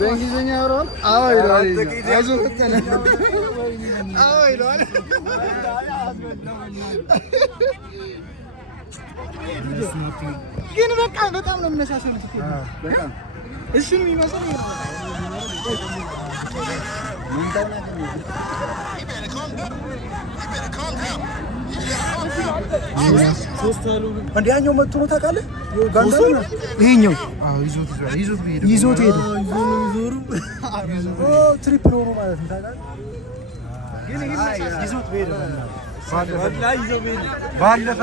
በእንግሊዝኛ ያወራል። አዎ ይለዋል። አይዞህ ፈጠነ። አዎ ይለዋል። ግን በቃ በጣም ነው የሚመሳሰሉት። በጣም እሱን የሚመስለው አንደኛው መጥቶ ነው ታውቃለህ? ይሄኛው ይዞት ሄደ። ትሪፕል ሆኖ ማለት ነው ታውቃለህ? ግን ይዞት ሄደ። ባለፈ